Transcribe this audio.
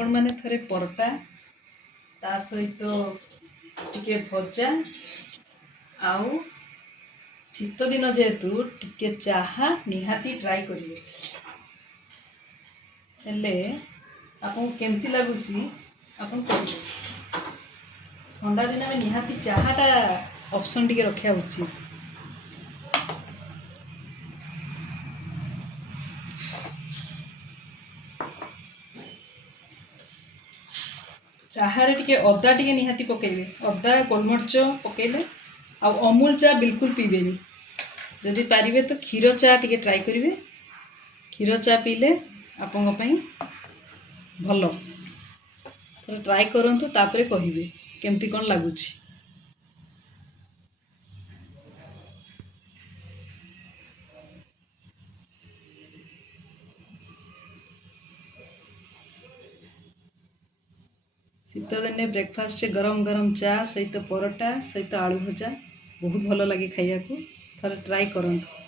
आपण मैंने थरे परटा ता सहित टिके भजा आउ शीत दिन जेहेतु टिके चाहा निहाती ट्राई करिए हेले आपको केमती लगुची आपन करिए ठंडा दिन में निहाती चाहाटा ऑप्शन टिके रखा उचित। चाहारे टिके अदा टिके निहाती पकेबे अदा गोलमरिच पकेले आ अमूल चा बिल्कुल पीबेनी जदि पारिबे तो क्षीर चा टिके ट्राई करिवे क्षीर चा पीले आपन पई भलो तो ट्राई करंतु तापरे कहिबे केमती कोन लागुची। शीत दिन ब्रेकफास्ट गरम गरम चा सहित परोटा सहित आलू भजा बहुत भल लगे खाइया को थोड़ा ट्राई करंतु।